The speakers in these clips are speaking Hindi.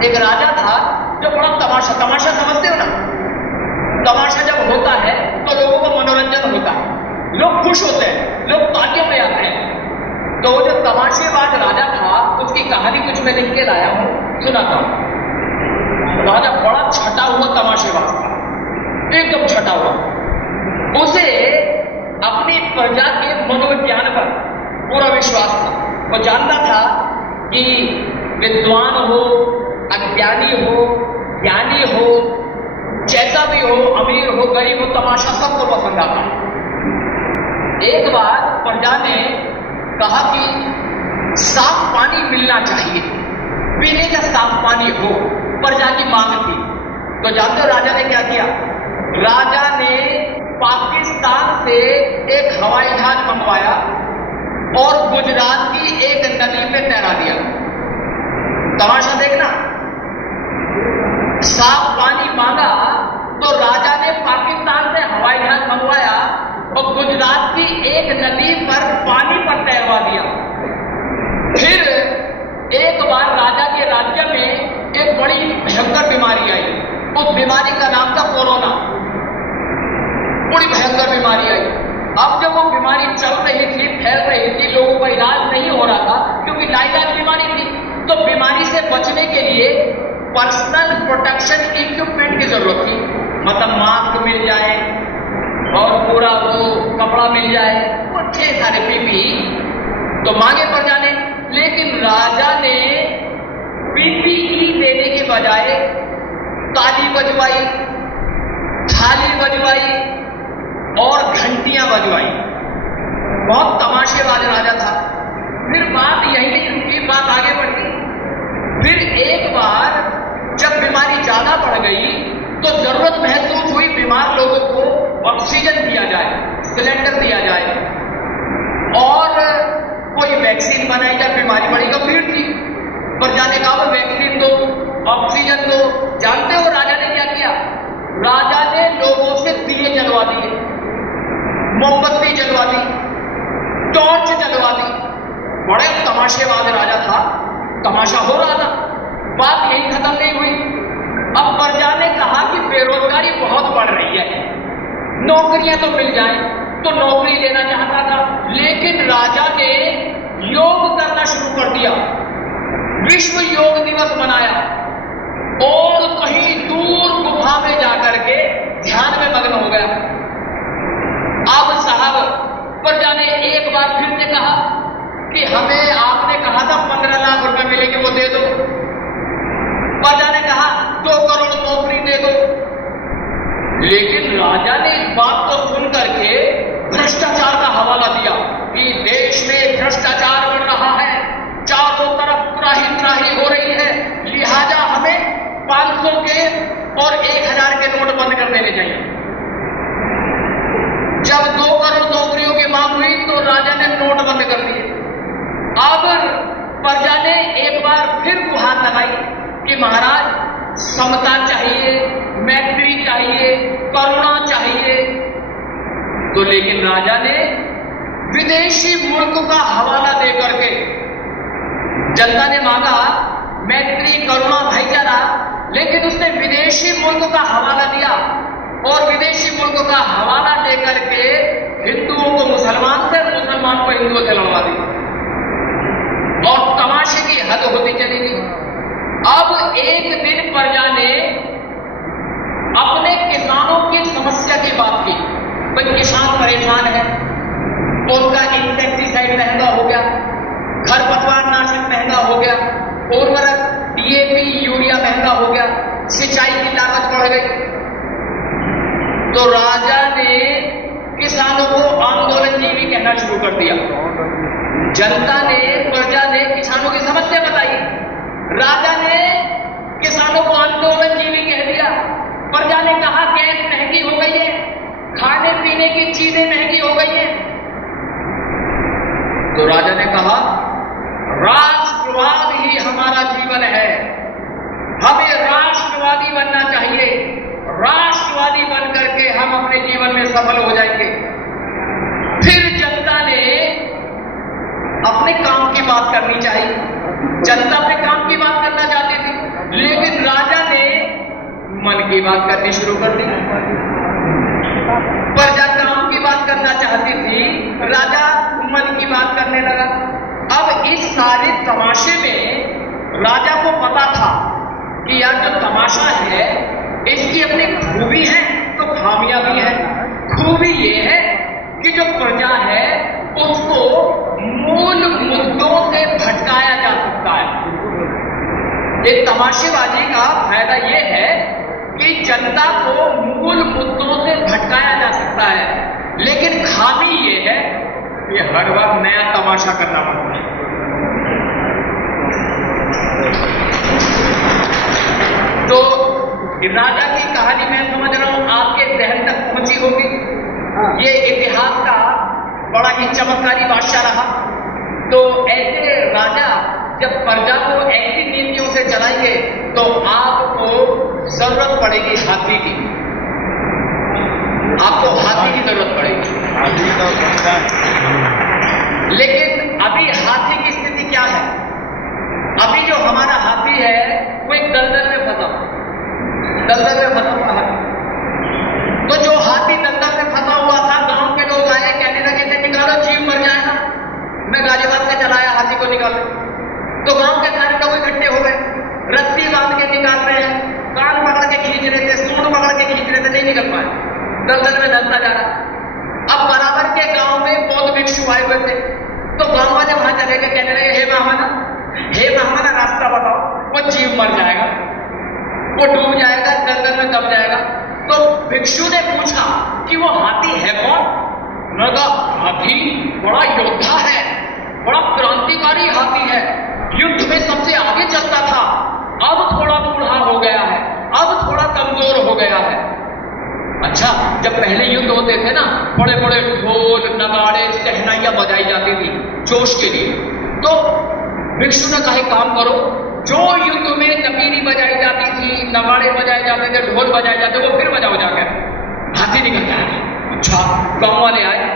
एक राजा था जो बड़ा तमाशा समझते हो ना, तमाशा जब होता है तो लोगों को मनोरंजन होता है, लोग खुश होते हैं, लोग पार्टियों में आते हैं। तो वो जो तमाशेबाज राजा था उसकी कहानी कुछ मैं लिख के लाया हूं, सुनाता हूं। राजा बड़ा छटा हुआ तमाशेबाज था, एकदम छटा हुआ। उसे अपनी प्रजा के मनोविज्ञान पर पूरा विश्वास था। वो जानता था कि विद्वान हो, अज्ञानी हो, ज्ञानी हो, जैसा भी हो, अमीर हो, गरीब हो, तमाशा सबको पसंद आता है। एक बार प्रजा ने कहा कि साफ पानी मिलना चाहिए, पीने का साफ पानी हो, प्रजा की मांग थी। तो जानते हो राजा ने क्या किया? राजा ने पाकिस्तान से एक हवाई जहाज मंगवाया और गुजरात की एक नदी में तैरा दिया। तमाशा देखना, साफ पानी मांगा तो राजा ने पाकिस्तान से हवाई जहाज मंगवाया और गुजरात की एक नदी पर पानी पर तैरवा दिया। फिर एक बार राजा के राज्य में एक बड़ी भयंकर बीमारी आई। उस बीमारी का नाम था कोरोना। बड़ी भयंकर बीमारी आई। अब जब वो बीमारी चल रही थी, फैल रही थी, लोगों का इलाज नहीं हो रहा था क्योंकि लाइलाज बीमारी थी। तो बीमारी से बचने के लिए पर्सनल प्रोटेक्शन इक्विपमेंट की जरूरत थी, मतलब मास्क मिल जाए और पूरा वो कपड़ा मिल जाए, वो ढेर सारे पीपीई। तो मांगे प्रजा ने, लेकिन राजा ने पीपीई देने के बजाय ताली बजवाई, थाली बजवाई और घंटियां बजवाई। बहुत तमाशेबाज राजा था। फिर बात यही नहीं रुकी, बात आगे बढ़ गई। फिर एक बार जब बीमारी ज्यादा बढ़ गई तो जरूरत महसूस हुई बीमार लोगों को ऑक्सीजन दिया जाए, सिलेंडर दिया जाए और कोई वैक्सीन बनाई जाए। बीमारी बड़ी गंभीर थी। प्रजा ने कहा वैक्सीन दो, ऑक्सीजन दो। जानते हो राजा ने क्या किया? राजा ने लोगों से दिए जलवा दिए, मोमबत्ती जलवा दी, टॉर्च जलवा दी। बड़े तमाशेबाज राजा था, तमाशा हो रहा था। बात यही खत्म नहीं हुई। अब प्रजा ने कहा कि बेरोजगारी बहुत बढ़ रही है, नौकरियां तो मिल जाए, तो नौकरी लेना चाहता था। लेकिन राजा ने योग करना शुरू कर दिया, विश्व योग दिवस मनाया और कहीं दूर गुफा में जाकर के ध्यान में मग्न हो गया। अब साहब प्रजा ने एक बार फिर से कहा कि हमें आपने कहा था 15 लाख रुपए मिलेंगे, वो दे दो। प्रजा ने कहा 2 करोड़ नौकरी दे दो। लेकिन राजा ने इस बात को सुन करके भ्रष्टाचार का हवाला दिया कि देश में भ्रष्टाचार बढ़ रहा है, चारों तरफ त्राही हो रही है, लिहाजा हमें 500 के और 1000 के नोट बंद कर देने चाहिए। जब 2 करोड़ नौकरियों की मांग हुई तो राजा ने नोट बंद कर दिए। अब प्रजा ने एक बार फिर गुहार लगाई कि महाराज समता चाहिए, मैत्री चाहिए, करुणा चाहिए। तो लेकिन राजा ने विदेशी मुल्क का हवाला देकर के, जनता ने मांगा मैत्री, करुणा, भाईचारा, लेकिन उसने विदेशी मुल्क का हवाला दिया और विदेशी मुल्क का हवाला देकर के हिंदुओं को मुसलमान से, मुसलमान को हिंदुओं से लड़वा दी और तमाशे की हद होती चली गई। अब एक दिन प्रजा ने अपने किसानों की समस्या की बात की। भाई किसान परेशान है, उनका इंसेक्टिसाइड महंगा हो गया, खरपतवार नाशक महंगा हो गया, उर्वरक डीएपी यूरिया महंगा हो गया, सिंचाई की लागत बढ़ गई। तो राजा ने किसानों को आंदोलनजीवी कहना शुरू कर दिया। जनता ने, प्रजा ने किसानों की समस्या बताई, राजा ने किसानों को आंदोलनजीवी कह दिया। प्रजा ने कहा गैस महंगी हो गई है, खाने पीने की चीजें महंगी हो गई हैं। तो राजा ने कहा राष्ट्रवाद ही हमारा जीवन है, हमें राष्ट्रवादी बनना चाहिए, राष्ट्रवादी बन करके हम अपने जीवन में सफल हो जाएंगे। फिर जनता ने अपने काम की बात करनी चाहिए, जनता अपने काम की बात करना चाहती थी, मन की बात करनी शुरू कर दी। प्रजा काम की बात करना चाहती थी, राजा मन की बात करने लगा। अब इस सारे तमाशे में राजा को पता था कि यार जो तमाशा है इसकी अपनी खूबी है तो खामियां भी है। खूबी ये है कि जो प्रजा है उसको मूल मुद्दों से भटकाया जा सकता है। एक तमाशेबाजी का फायदा यह है कि जनता को मूल मुद्दों से भटकाया जा सकता है, लेकिन खामी ये है कि हर वक्त नया तमाशा करना पड़ता है। तो राजा की कहानी मैं समझ रहा हूं आपके जहन तक पहुंची होगी। ये इतिहास का बड़ा ही चमत्कारी बादशाह रहा। तो ऐसे राजा जब प्रजा को ऐसी नीतियों से चलाएंगे तो आपको जरूरत पड़ेगी हाथी की, आपको हाथी की जरूरत पड़ेगी। लेकिन अभी हाथी की स्थिति क्या है? अभी जो हमारा हाथी है वो एक दलदल में फंसा हुआ है। तो जो हाथी दलदल में फंसा हुआ था, गांव के लोग आए, कहने लगे कि निकालो, जीव मर जाएगा। मैं गालिबात में चलाया हाथी को निकालो। तो गांव के सारे लोग इकट्ठे हो गए, रस्सी बांध के निकाल रहे हैं, कान पकड़ के खींच रहे थे, सूंड पकड़ के खींच रहे थे, नहीं निकल पाए, दलदल में धंसता जा रहा। अब बराबर के गांव में बौद्ध भिक्षु आए हुए थे, तो गांव वाले वहां चले गए, कहने लगे हे महामना रास्ता बताओ, वो जीव मर जाएगा, वो डूब जाएगा, दलदल में दब जाएगा। तो भिक्षु ने पूछा कि वो हाथी है कौन? लगा हाथी बड़ा योद्धा है, बड़ा क्रांतिकारी हाथी है, युद्ध में सबसे आगे चलता था, अब थोड़ा बूढ़ा हो गया है, अब थोड़ा कमजोर हो गया है। अच्छा, जब पहले युद्ध होते थे ना, बड़े बड़े ढोल नगाड़े शहनाइयां बजाई जाती थी जोश के लिए। तो भिक्षु ने कहा एक काम करो, जो युद्ध में नगीरी बजाई जाती थी, नगाड़े बजाए जाते थे, ढोल बजाए जाते, वो फिर बजाओ जाकर, हाथी निकल जाएगा। अच्छा, गांव वाले आए,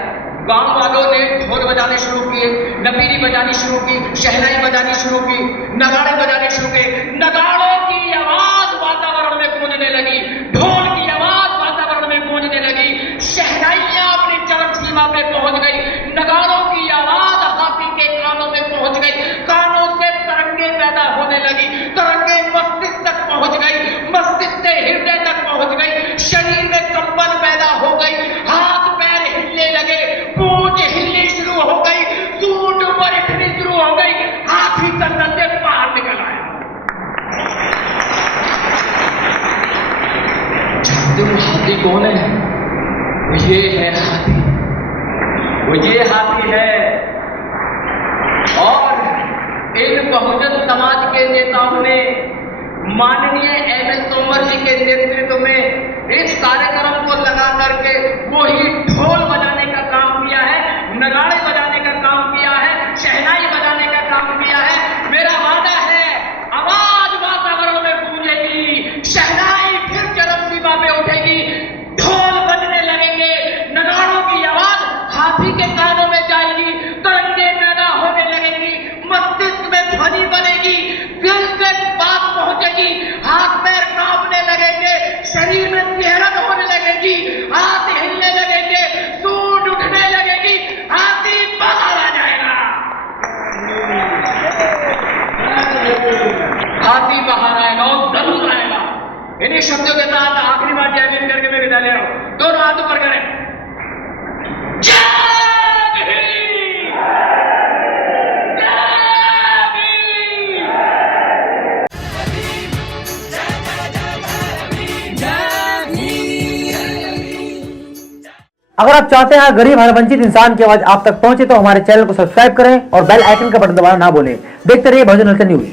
गांव वालों ने ढोल बजाने शुरू किए, नगीरी बजानी शुरू की, शहनाई बजानी शुरू की, नगाड़े बजाने शुरू किए। नगाड़ों की आवाज वातावरण में गूंजने लगी, ढोल की आवाज वातावरण में गूंजने लगी, शहनाइयां अपनी चरम सीमा पे पहुंच गई, नगाड़ों की आवाज हाथी के कानों में पहुंच गई, कानों से तरंगे पैदा होने लगी, तरंगे मस्तिष्क तक पहुंच गई, मस्तिष्क से हृदय तक पहुंच गई, शरीर में कंपन पैदा हो गई, हाथ पैर हिलने लगे, पूंछ हिलनी शुरू हो गई, सूंड ऊपर उठनी शुरू हो गई, हाथी दलदल से बाहर निकल आया। जानते हो हाथी कौन है? ये है हाथी, वो ये हाथी है। और इन बहुजन समाज के नेताओं ने माननीय एमएस तोमर जी के नेतृत्व में इस कार्यक्रम को लगा करके वो ही ढोल बजाने का काम किया है, नगाड़े बजाने का काम किया है, शहनाई बजाने का काम किया है। मेरा वादा है आवाज वातावरण में गूंजेगी, शहनाई फिर चरम सीमा पे उठेगी, ढोल बजने लगेंगे, नगाड़ों की आवाज हाथी के कानों में जाएगी, तरंगे पैदा होने लगेंगी, मस्तिष्क में ध्वनि बनेगी, दिल से बात पहुंचेगी, हाथ पैर कांपने लगेंगे, शरीर में सिहरन होने लगेगी, हाथ हिलने लगेंगे, सूंड उठने लगेगी, हाथी बाहर आ जाएगा। हाथी बाहर आएगा और जरूर आएगा। इन्हीं शब्दों के साथ आखिरी बार जय भीम करके मैं विदा ले रहा हूं। दोनों हाथ ऊपर करें। अगर आप चाहते हैं गरीब हर वंचित इंसान की आवाज आप तक पहुंचे तो हमारे चैनल को सब्सक्राइब करें और बेल आइकन का बटन दबाना ना भूलें। देखते रहिए बहुजन हलचल न्यूज।